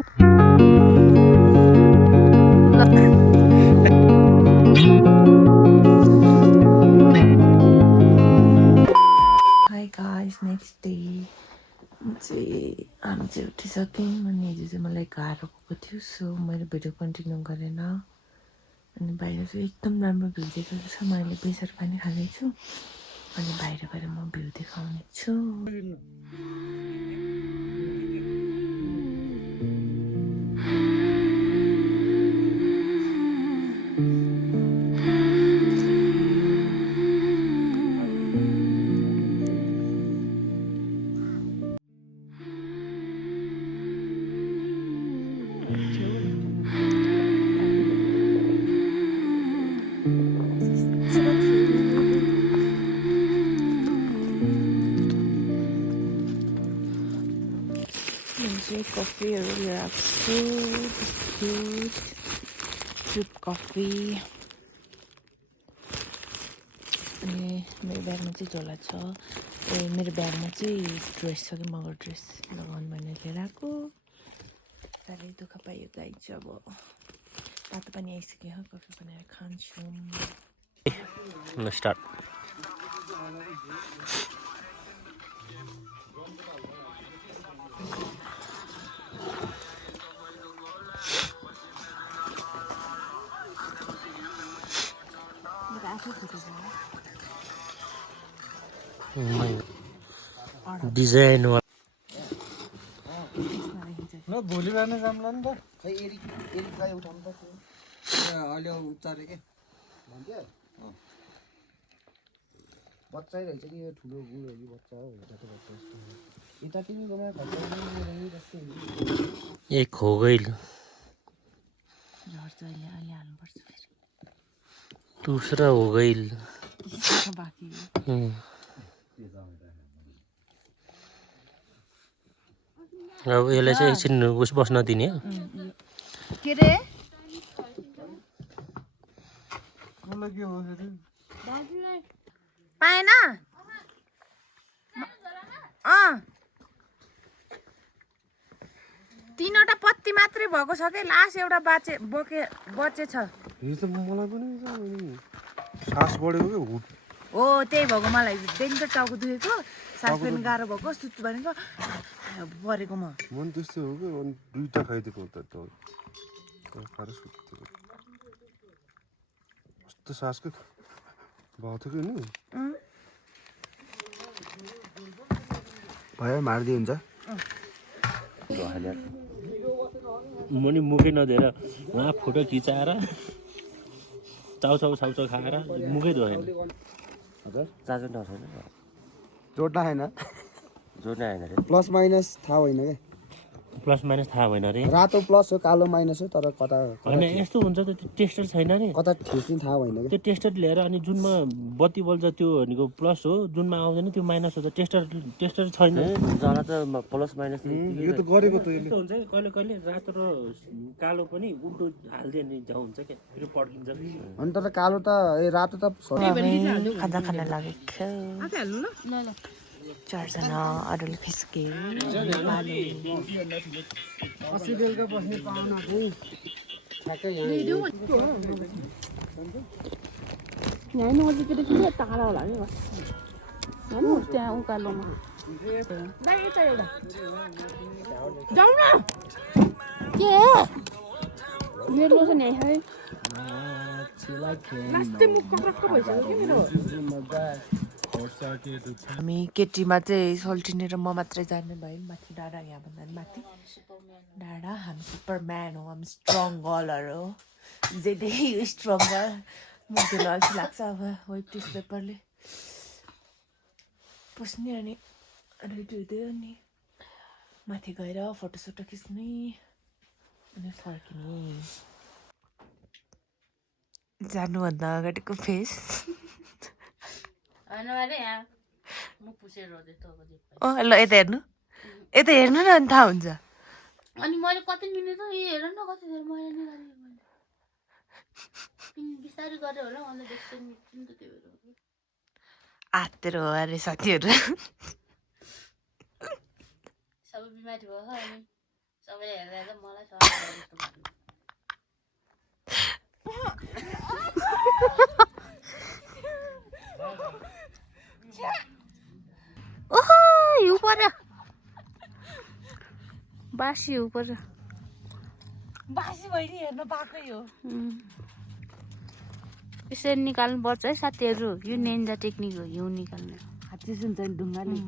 Hi guys, next day हामी चाहिँ उठिसक्यौँ अनि हिजो चाहिँ मलाई गाह्रो भएको थियो सो मैले भिडियो कन्टिन्यू गरेन अनि बाहिर चाहिँ एकदम राम्रो भ्यू देखेको छ म अहिले बेसार पानी खाँदैछु अनि बाहिर गएर म भ्यू देखाउने छु कफीहरू लिएर आएको छु बिस्कुट ड्रिप कफी अनि मेरो ब्यागमा चाहिँ झोला छ मेरो ब्यागमा चाहिँ ड्रेस छ कि मगर ड्रेस लगाउनु भनेर लिएर आएको साह्रै दुःख पायो गाई चाहिँ अब तातो पानी आइसक्यो कफी बनाएर खान्छौँ स्टार्ट डिजाइन ल भोलि बिहान जाम्ला नि त खै एरिकलाई उठाउनु त अहिले उचारे के भन्थ्यो बच्चै रहेछ कि यो ठुलो बुढो कि बच्चा हो जति बच्चा यता तिमी बनाएर एक हो गई दूसरा हो गई अब यसलाई चाहिँ एकछिन उस बस्न दिने के रे पाएन तीनवटा पत्ती मात्रै भएको छ कि लास्ट एउटा बचेछ मलाई पनि सास बढेको के हो त्यही भएको मलाई डेन्जर टाउको दुखेको सास फेर्नु गाह्रो भएको सुत्छु भनेको परेको म पनि त्यस्तै हो कि अनि दुईटा खाइदिएको त कस्तो सासको भाउ थियो कि नि भयो मार्दी हुन्छ मुनि मुखै नदिएर उहाँ फोटो खिचाएर चाउचाउ खाएर मुखै धोएन चार्जर नछैन जोड्न आएन जोड्न आएन रे प्लस माइनस थाहा होइन क्या प्लस माइनस थाहा भएन रे रातो प्लस हो कालो माइनस हो तर कता होइन यस्तो हुन्छ त त्यो टेस्टर छैन रे कता ठेस्ने थाहा भएन त्यो टेस्टर ल्याएर अनि जुनमा बत्ती बल्छ त्यो भनेको प्लस हो जुनमा आउँदैन त्यो माइनस हो त टेस्टर छैन जरा त प्लस माइनस यो त गरेको त यस्तो हुन्छ कि कहिले कहिले रातो र कालो पनि उल्टो हाल्दियो भने जाउँ हुन्छ क्या फेरि पड्किन्छ अनि तर कालो त रातो त खाजा खान लागेको ल चारजना अरूले खिस्क्यो अस्ति बेलुका बस्ने पाहुना चाहिँ ठ्याक्कै यहाँ नजिकदेखि टाढा होला नि होइन त्यहाँ उकालोमा जाउँ न के मेरो छ नि है हामी केटीमा चाहिँ सोल्टिनी र म मात्रै जाने भयो माथि डाँडा यहाँभन्दा पनि माथि डाँडा हामी सुपरम्यान हो हामी स्ट्रङ गर्लहरू हो जेदेखि स्ट्रङ गर्ल मुखले अल्छी लाग्छ अब वेब टिस्यु पेपरले पुस्ने अनि रेडी हुँदै अनि माथि गएर फोटोसोटो खिच्ने अनि फर्किने जानुभन्दा अगाडिको फेस ल यता हेर्नु न अनि थाहा हुन्छ अनि मैले कति मिनेट त हेर न कति धेरै मैले नै गरेँ बिस्तारै गरेँ होला मलाई देख्छ नि त त्यो भएर आत्तिर हो अरे साथीहरू सबै बिमारी भयो अनि सबैले हेर्दा चाहिँ मलाई सवाल जस्तो लाग्यो। ओहो हिउँ पर्यो, बासी हिउँ पर्यो। बासी भइनी हेर्न पाएकै हो। यसरी निकाल्नुपर्छ है साथीहरू, यो निन्जा टेक्निक हो हिउँ निकाल्ने। हात्ती सुन्छ नि ढुङ्गाले।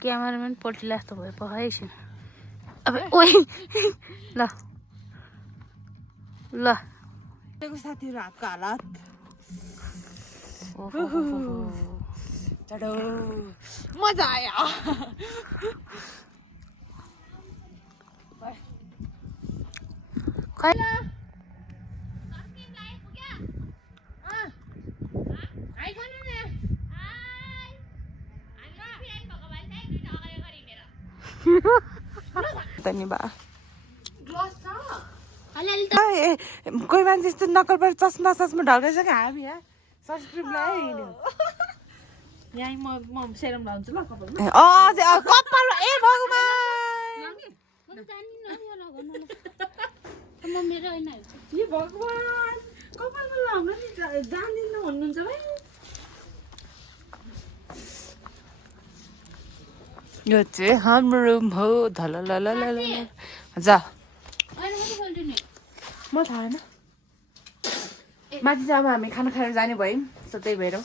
क्यामेराम्यान पल्टिला जस्तो भयो पखाइछन्। अब ओइ ल ल साथीहरू हातको हालत ओहो चढो मजा आयो। खै धन्यवाद। अलिअलि त कोही मान्छे यस्तो नकलबाट चस्मा ढल्काइसक्यो। हामी यहाँ सनस्क्रिन लगाइहाल्यो। यहाँ म सेरम लाउँछु ल कपालमा। कपालमा ए भगवान् म मेरो होइन ए भगवान् कपालमा लाउनु नि जान्दिनँ भन्नुहुन्छ भाइ। यो चाहिँ हाम्रो रुम हो। धललललल जा म थाहा होइन। माथि चाहिँ अब हामी खाना खाएर जाने भयौँ, सो त्यही भएर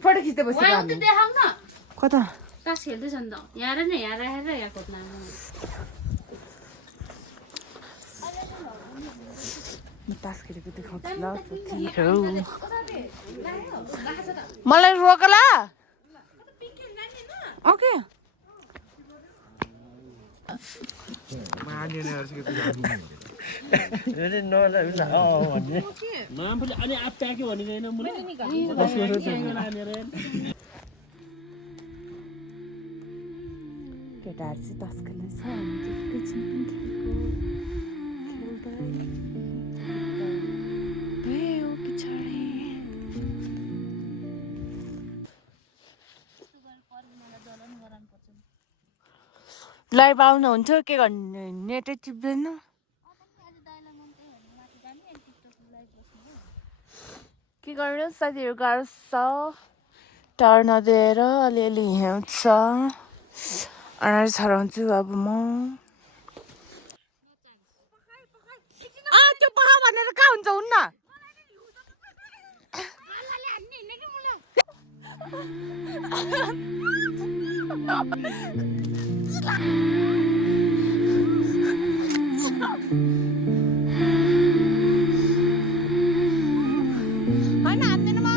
फोटो खिच्दै बसेको हामी। देखाउ न कता तास खेल्दैछ नि त यहाँ र नि यहाँ राखेर यहाँ खोज्न म तास खेलेको देखाउँछु ल साथीहरू। मलाई रोकला ओके। अनि आप प्याक्यो भनेको केटाहरू चाहिँ तास खेल्दैछ, हामी चाहिँ एकैछिन खेलेको खेल्दै हो पछाडि। लाइभ आउनुहुन्थ्यो के गर्नु, नेटै टिप्दैन। के गर्नु साथीहरू, गाह्रो छ। टाढो नदिएर अलिअलि हिउँ छ। अनार छराउँछु अब म। त्यो पखा भनेर कहाँ हुन्छ हुन्न। होइन हान्दैन म।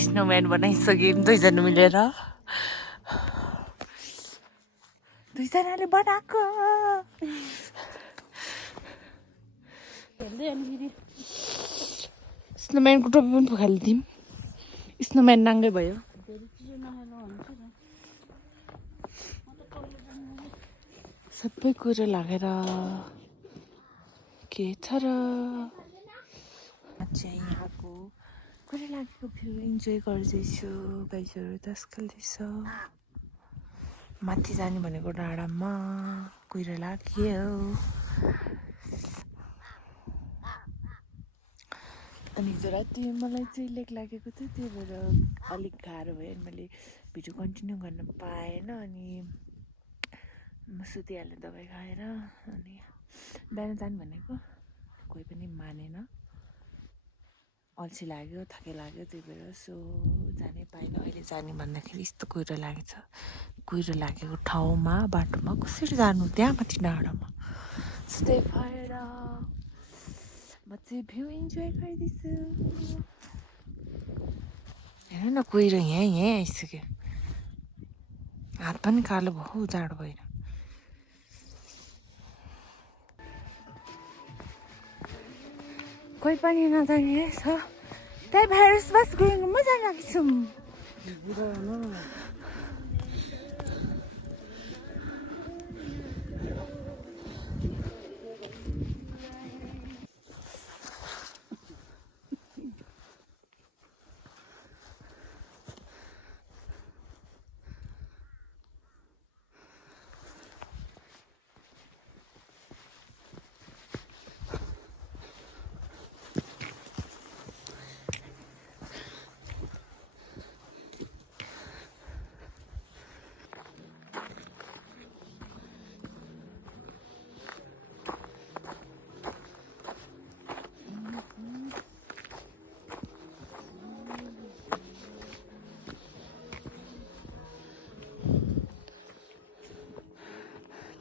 स्नोम्यान बनाइसक्यौँ दुईजना मिलेर। दुईजनाले बनाएको स्नोम्यानको टोपी पनि पखालिदिउँ। स्नोम्यान नाङ्गै भयो। सबै कुरो लागेर के छ र चाहिँ यहाँको कुरो लागेको भ्यू इन्जोय गर्दैछु। गाइजहरू तास खेल्दैछ। माथि जाने भनेको डाँडामा कुहिरो लाग्यो। अनि हिजो राति मलाई चाहिँ लेक लागेको थियो, त्यही भएर अलिक गाह्रो भयो। अनि मैले भिडियो कन्टिन्यू गर्न पाएन। अनि म सुतिहालेँ दबाई खाएर। अनि बिहान जाने भनेको कोही पनि मानेन। अल्छी लाग्यो, थके लाग्यो, त्यही भएर सो जानै पाएन। अहिले जाने भन्दाखेरि यस्तो कुहिरो लागेछ। कुहिरो लागेको ठाउँमा बाटोमा कसरी जानु त्यहाँ माथि डाँडामा। सो त्यही भएर म चाहिँ भ्यू इन्जोय गर्दैछु। हेर न कुहिरो यहाँ आइसक्यो हात पनि कालो भयो जाडो भएर कोही पनि नजाने छ त्यही भाइरस बस गएको मजा लाग्छौँ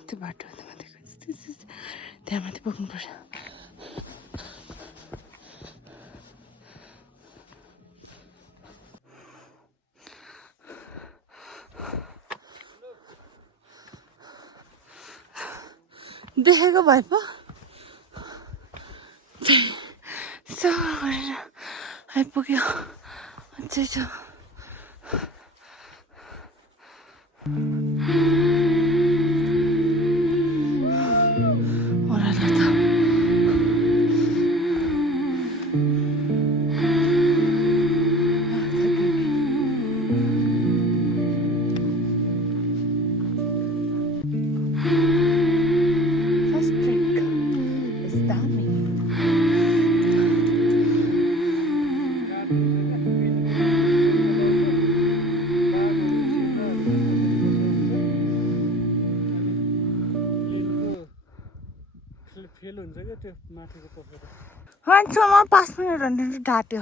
त्यो बाटो त्यहाँ माथि पुग्नुपर्छ देखेको भए पो यसो गरेर आइपुग्यो अझै छ फेल हुन्छ क्या त्यो माथिको पखेटा मान्छेमा 5 मिनट भन्ने ढाट्यो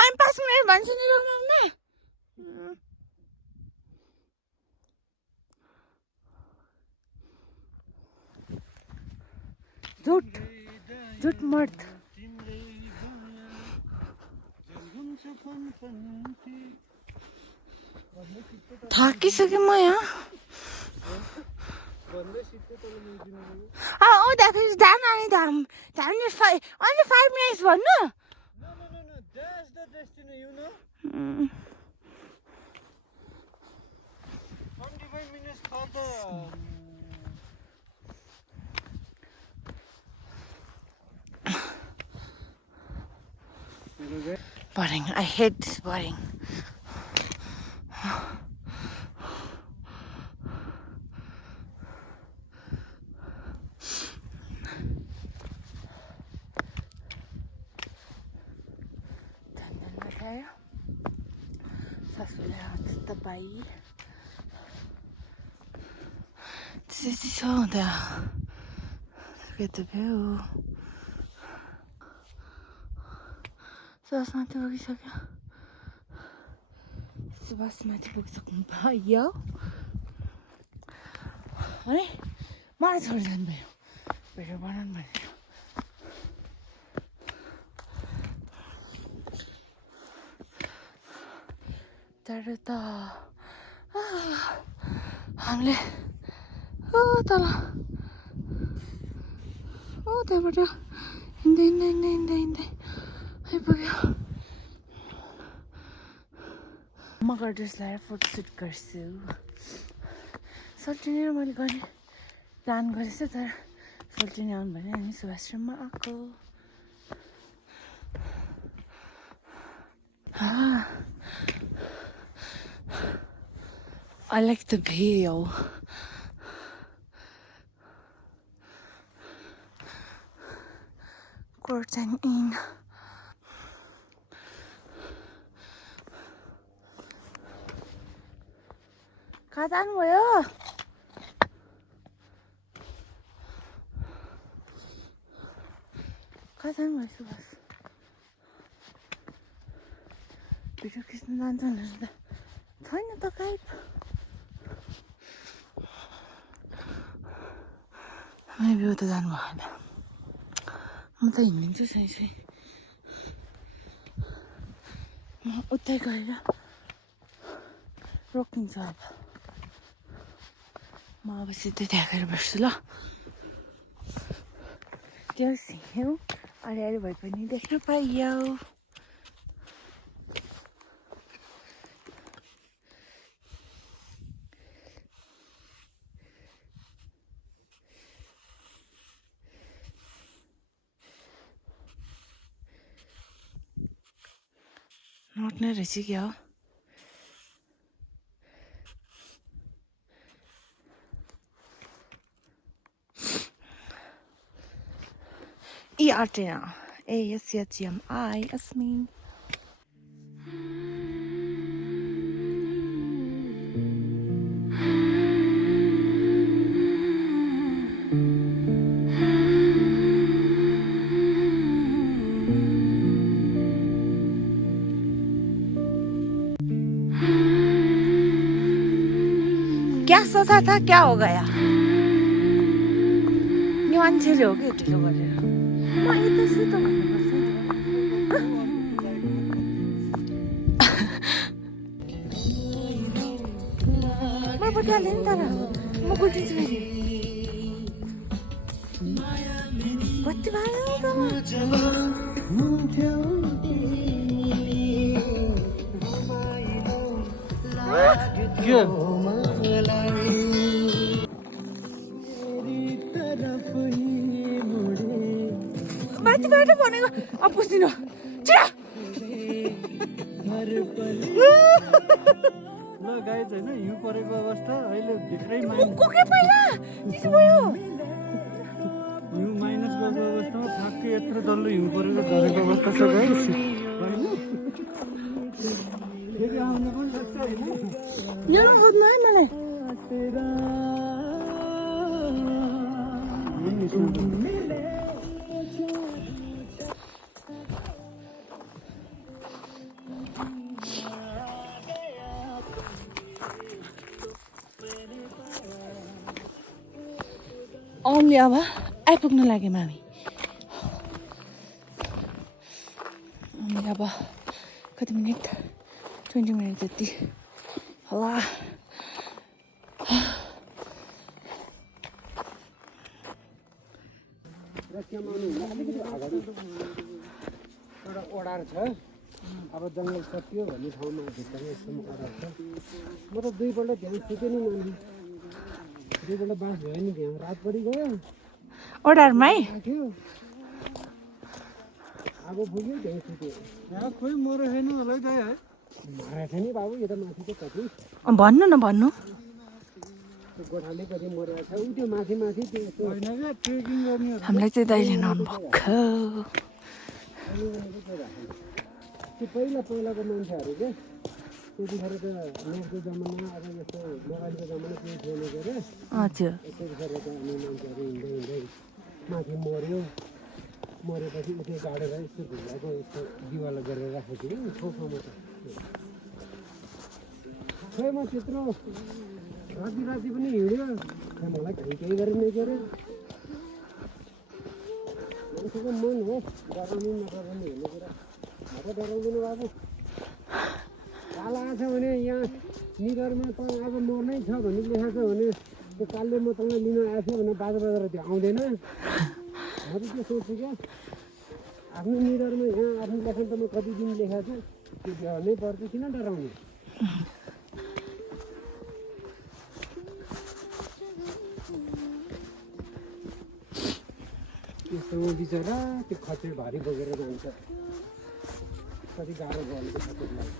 अनि 5 मिनट भन्छ नि रमाउन झुट मर्द थाकिसकेँ म यहाँ उता फेरि जान अनि only 5 minutes भन्नु That's the destiny, you know. 25 minutes further. Boring. I hate this boring. Bye. This is so there. Look at the view. So it's not too big, so it's not too big. Yo, hey, my turn then. Better one on my. Tarata. हामीले तल त्यहाँबाट हिँड्दै आइपुग्यो म गर्ड्रेस लगाएर photoshoot गर्छु सल्टिनी र मैले गर्ने प्लान गरेको तर सल्टिनी आउनु भने हामी सुभाषमा आएको I like the view. Curtain in. कहाँ जानुभयो कहाँ जानुभयो सुभाष भिडियो खिच्न जान्छ भनेर त छैन त काहीँ Maybe udah dan mana? Mata ini tuh saya म उतै गएर रोकिन्छ अब म अब सिधै त्यहाँ गएर बस्छु ल त्यो सिउँ अरे भए पनि देख्न पाइयो नट्ने रहेछ क्या हो ERTNA ASCHMI Asmin क्या सोचा था क्या हो गया नि मान्छेले हो कि ढिलो गरेर म यता सुत भन्नुपर्छ म पठाले नि तर म गुल्टिन्छु फेरि कति भयो माथिबाट भनेको पुस्दिनु ल गाई छैन हिउँ परेको अवस्था अहिले भित्रै कोके पहिला चिसो भयो हिउँ माइनस गएको अवस्थामा ठ्याक्कै यत्रो डल्लो हिउँ परेको झरेको अवस्था छ गाई होइन फेरि आउनु पनि सक्छ होइन यहाँ खोज्नु है मलाई आउने अब आइपुग्न लागे मामी अनि अब कति मिनट 20 मिनट जति होला एउटा ओडार छ अब जङ्गल सकियो भन्ने ठाउँमा भित्रमा यस्तो ओडार छ म त दुईपल्ट ध्यान सुतेँ नि मान्छे दुईपल्ट बाँस भयो नि त्यहाँ रात परि गयो ओडारमै थियो अब पुग्यो ध्यान सुत्यो यहाँ खोइ मरेको छैन होला है है मरेको छ नि बाबु यता माथि चाहिँ कति भन्नु न भन्नु त्यो गोठाले कति मरेको छ उ त्यो माथि माथि त्यो होइन क्या ट्रेकिङ गर्ने हामीलाई चाहिँ दाइले नभएको त्यो पहिलाको मान्छेहरू क्या त्यतिखेर त नेटको जमाना अब यस्तो मोबाइलको जमाना केही थिएन के अरे हजुर त्यतिखेर त अनि मान्छेहरू हिँड्दै हिँड्दै माथि मरेपछि उतै गाडेर यस्तो ढुङ्गाको यस्तो दिवाला गरेर राखेको थियो कि ठाउँमा त खै म त्यत्रो राति पनि हिँड्यो मलाई केही गरेन के अरे मान्छेको मन हो डराउनु नडराउनु हेर्ने कुरा म त डराउँदैन बाबु काल आएछ भने यहाँ निधारमा त अब मर्नै छ भन्ने लेखाएको छ भने त्यो कालले म तँलाई लिन आएको थियो भने बाजा बजाएर त्यो आउँदैन म त त्यो सोच्छु क्या आफ्नो निधारमा यहाँ आफ्नो लेखन त म कति दिन लेखाएको छु त्यो भ्याउनै पर्छ किन डराउने यस्तो बिचरा त्यो खचेर भारी बोकेर जान्छ कति गाह्रो भयो त्यो खचेरलाई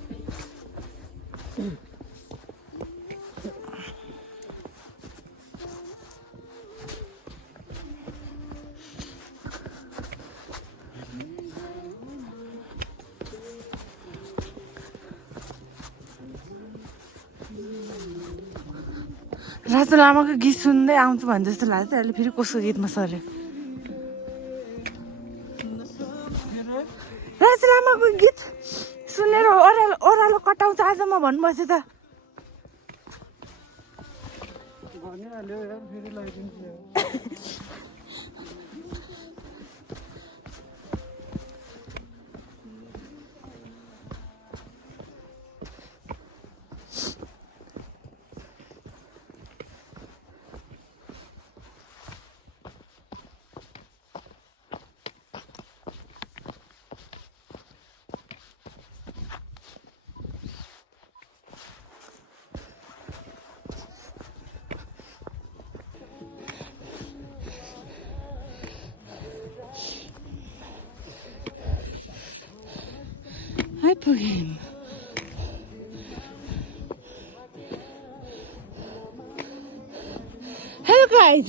राजा लामाको गीत सुन्दै आउँछु भने जस्तो लाग्छ अहिले फेरि कसको गीतमा सर्यो राजा लामाको गीत सुनेर ओह्रालो कटाउँछ आज म भन्नुभएछ त भनिहाल्यो यार फेरि लगाइदिन्छु pudding. Hello guys.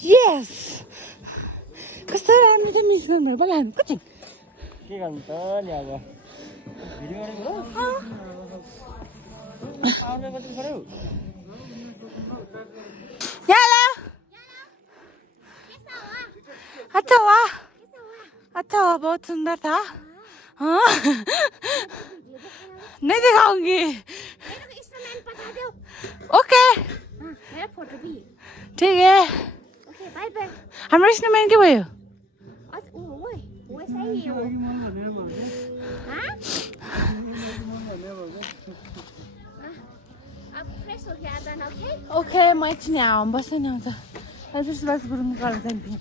Yes. कस्तो राम्रो त मिस गर्नुभयो होला हामी कुचिङ के गर्नु त नि अब भिडियो गरेको हो आउने कति पर्यो Hello. अच्छा वाह अच्छा वाह बहुत सुंदर था हाँ नहीं दिखाऊंगी ओके मेरा फोटो भी ठीक है ओके बाय बाय हाम्रो स्नोम्यान के भयो वो सही है वो हाँ अब फ्रेश हो गया जाना ओके ओके म एकछिन यहाँ बस्छ नि आउँछ त्यसपछि बस गुरुङ गरेर जान्थेँ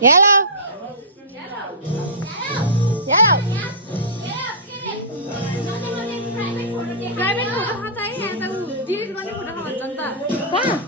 Yellow. Yellow. प्राइभेट फोटो खा चाहिँ यहाँ त डिलिट गर्ने फोटो भन्छ नि त कहाँ